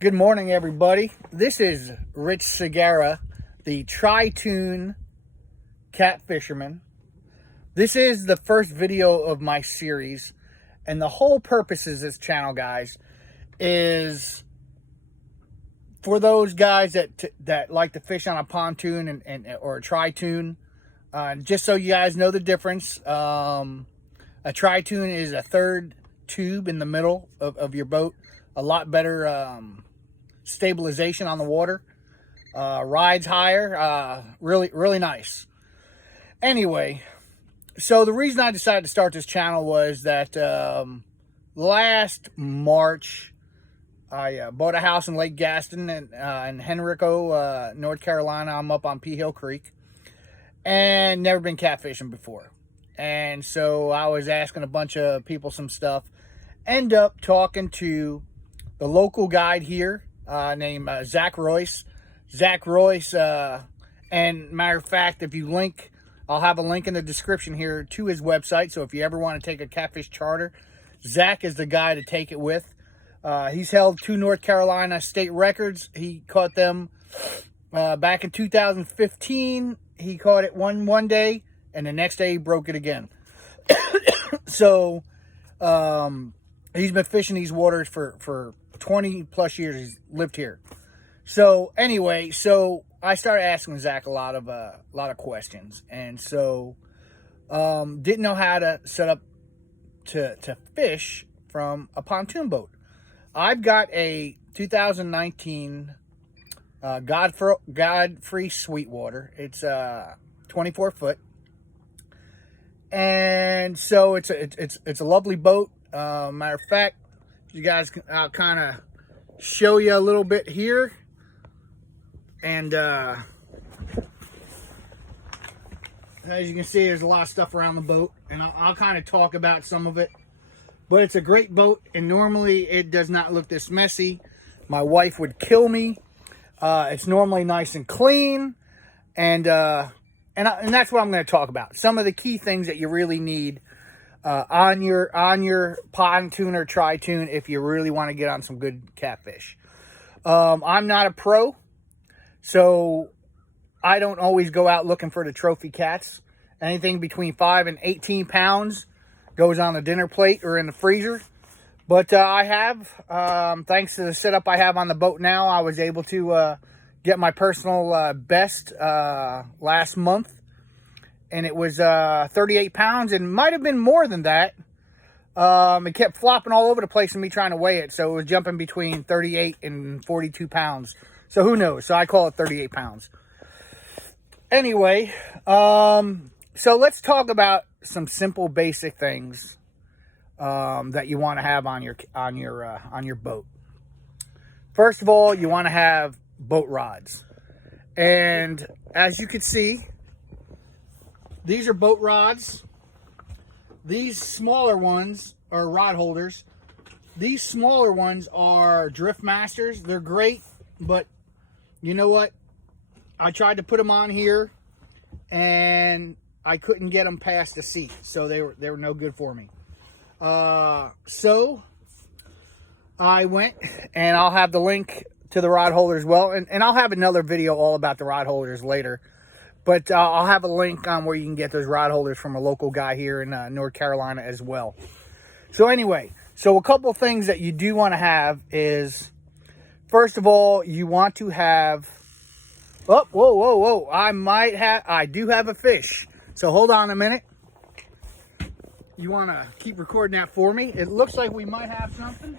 Good morning, everybody. This is Rich Segura, the Tritoon Catfisherman. This is the first video of my series, and the whole purpose of this channel, guys, is for those guys that like to fish on a pontoon or a tritoon. Just so you guys know the difference, a tritoon is a third tube in the middle of your boat. A lot better stabilization on the water. Rides higher. Really nice. Anyway, so the reason I decided to start this channel was that last March, I bought a house in Lake Gaston in Henrico, North Carolina. I'm up on Pea Hill Creek. And never been catfishing before. And so I was asking a bunch of people some stuff. End up talking to the local guide here named Zakk Royce. Zakk Royce, and matter of fact, if you link, I'll have a link in the description here to his website. So if you ever want to take a catfish charter, Zakk is the guy to take it with. He's held 2 North Carolina state records. He caught them back in 2015. He caught it one day, and the next day he broke it again. So he's been fishing these waters for 20 plus years. He's lived here. So anyway, so I started asking Zakk a lot of questions, and so didn't know how to set up to fish from a pontoon boat. I've got a 2019 Godfrey Sweetwater. It's 24 foot, and so it's a lovely boat. Matter of fact, you guys, I'll kind of show you a little bit here, and as you can see, there's a lot of stuff around the boat, and I'll kind of talk about some of it. But it's a great boat, and normally it does not look this messy. My wife would kill me. It's normally nice and clean, and that's what I'm going to talk about. Some of the key things that you really need on your pontoon or tritoon if you really want to get on some good catfish. I'm not a pro, so I don't always go out looking for the trophy cats. Anything between 5 and 18 pounds goes on the dinner plate or in the freezer. But I have, thanks to the setup I have on the boat now, I was able to get my personal best last month. And it was 38 pounds, and might have been more than that. It kept flopping all over the place and me trying to weigh it. So it was jumping between 38 and 42 pounds. So who knows? So I call it 38 pounds. Anyway, so let's talk about some simple basic things that you want to have on your boat. First of all, you want to have boat rods, and as you can see, these are boat rods. These smaller ones are rod holders. These smaller ones are Drift Masters. They're great, but you know what? I tried to put them on here, and I couldn't get them past the seat, so they were no good for me. So I went, and I'll have the link to the rod holder as well, and I'll have another video all about the rod holders later, but I'll have a link on where you can get those rod holders from a local guy here in North Carolina as well. So anyway, so a couple things that you do want to have is, first of all, you want to have, oh, whoa, I do have a fish, so hold on a minute. You want to keep recording that for me. It looks like we might have something.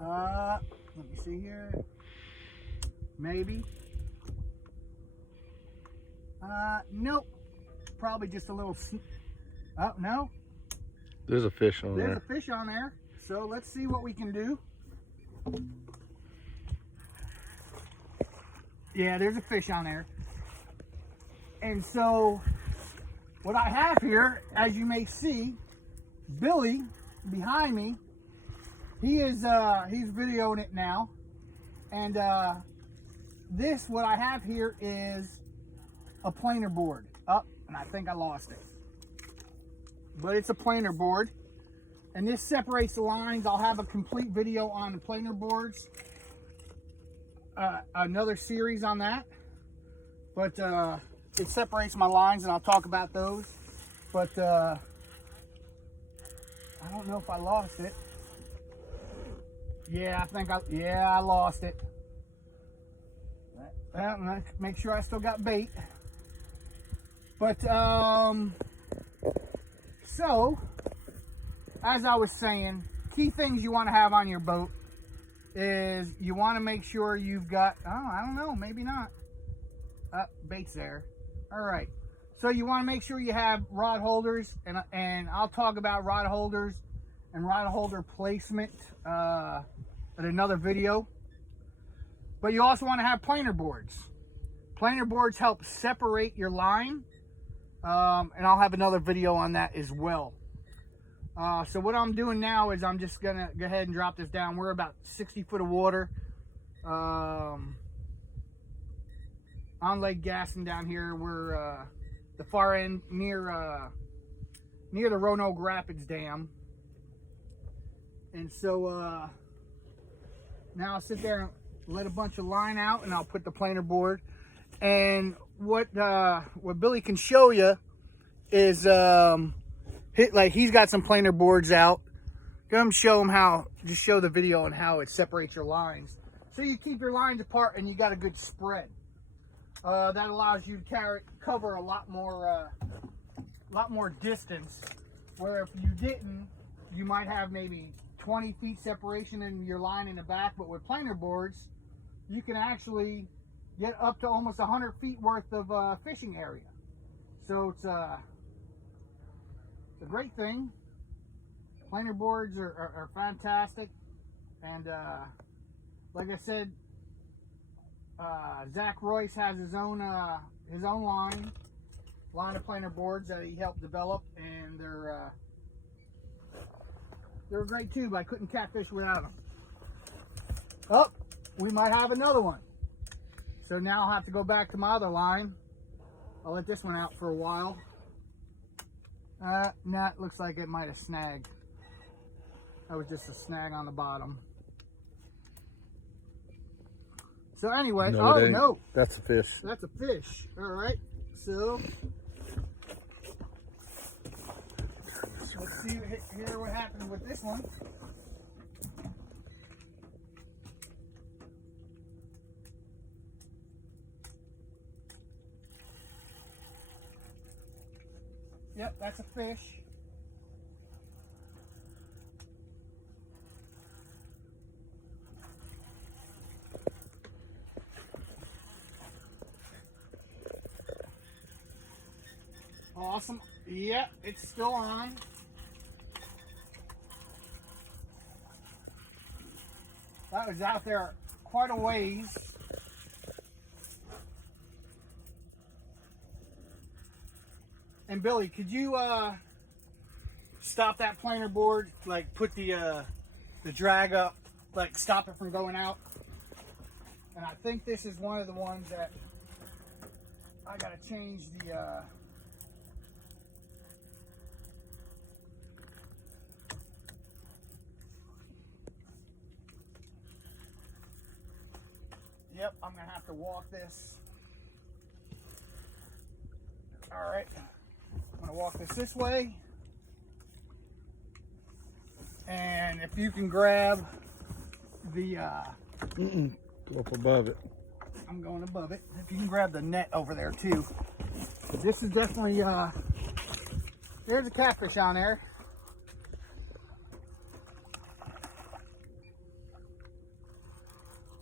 Let me see here. Maybe. Nope. Probably just a little. Oh, no. There's a fish on there. There's a fish on there. So let's see what we can do. Yeah, there's a fish on there. And so what I have here, as you may see, Billy behind me, he's videoing it now. And what I have here is a planer board. And I think I lost it. But it's a planer board. And this separates the lines. I'll have a complete video on the planer boards. Another series on that. But it separates my lines, and I'll talk about those. But I don't know if I lost it. Yeah, I lost it. Well, make sure I still got bait. But so as I was saying, key things you want to have on your boat is you want to make sure you've got, oh, I don't know, maybe not. Bait's there. All right. So you want to make sure you have rod holders, and I'll talk about rod holders and rod holder placement in another video. But you also want to have planer boards. Planer boards help separate your line, and I'll have another video on that as well. So what I'm doing now is I'm just gonna go ahead and drop this down. We're about 60 foot of water on Lake Gaston down here. We're the far end near the Roanoke Rapids Dam. And so now I'll sit there and let a bunch of line out, and I'll put the planer board. And what Billy can show you is like he's got some planer boards out. Come show him how. Just show the video on how it separates your lines, so you keep your lines apart and you got a good spread. That allows you to cover a lot more distance. Where if you didn't, you might have maybe 20 feet separation in your line in the back. But with planer boards, you can actually get up to almost 100 feet worth of fishing area. So it's a great thing. Planer boards are fantastic. And like I said, Zakk Royce has his own line of planer boards that he helped develop, and they're great too, but I couldn't catfish without them. Oh, we might have another one. So now I'll have to go back to my other line. I'll let this one out for a while. Nah, it looks like it might have snagged. That was just a snag on the bottom. So anyway, no, oh no. That's a fish. That's a fish. All right. So let's see here what happens with this one. Yep, that's a fish. Awesome. Yep, it's still on. That was out there quite a ways. And Billy, could you stop that planer board, like put the drag up, like stop it from going out? And I think this is one of the ones that I gotta change the yep, I'm gonna have to walk this. All right. I'm going to walk this way, and if you can grab the Go up above it. I'm going above it. If you can grab the net over there too. This is definitely there's a catfish on there.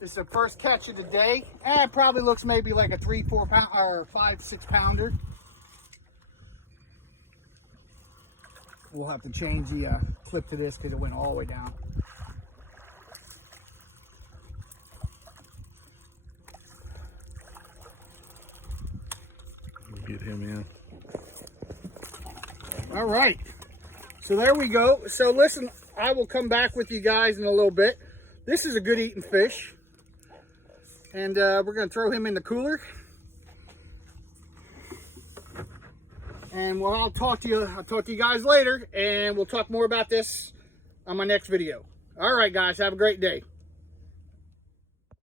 This is the first catch of the day, and it probably looks maybe like a 3-4 pound or 5-6 pounder. We'll have to change the clip to this because it went all the way down. Get him in. All right. So there we go. So listen, I will come back with you guys in a little bit. This is a good eating fish. And we're going to throw him in the cooler. And well, I'll talk to you guys later, and we'll talk more about this on my next video. All right, guys, have a great day.